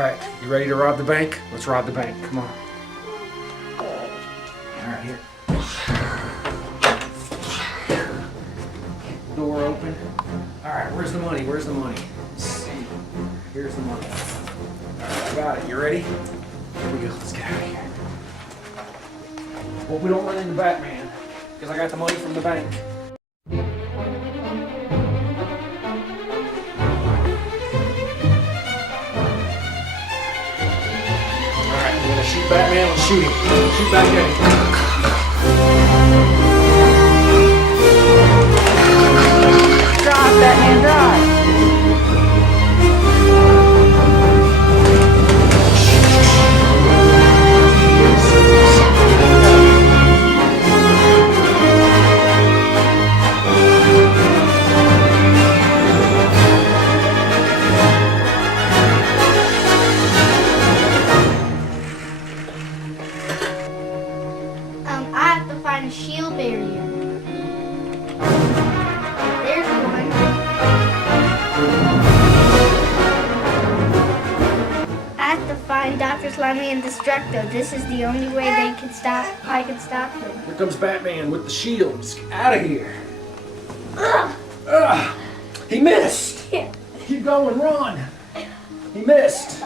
right, you ready to rob the bank? Let's rob the bank. Come on. All right, here. Door open. All right, where's the money? Where's the money? Let's see. Here's the money. All right, I got it. You ready? Here we go. Let's get out of here. Hope we don't run into Batman, because I got the money from the bank. Alright, I'm gonna shoot Batman. Let's shoot him. Shoot Batman. Drive, Batman, drive. I have to find a shield barrier. There's one. I have to find Dr. Slimy and Destructo. This is the only way I can stop them. Here comes Batman with the shield. Let's get out of here. He missed. Keep going, run. He missed. He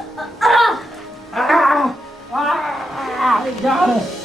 got him.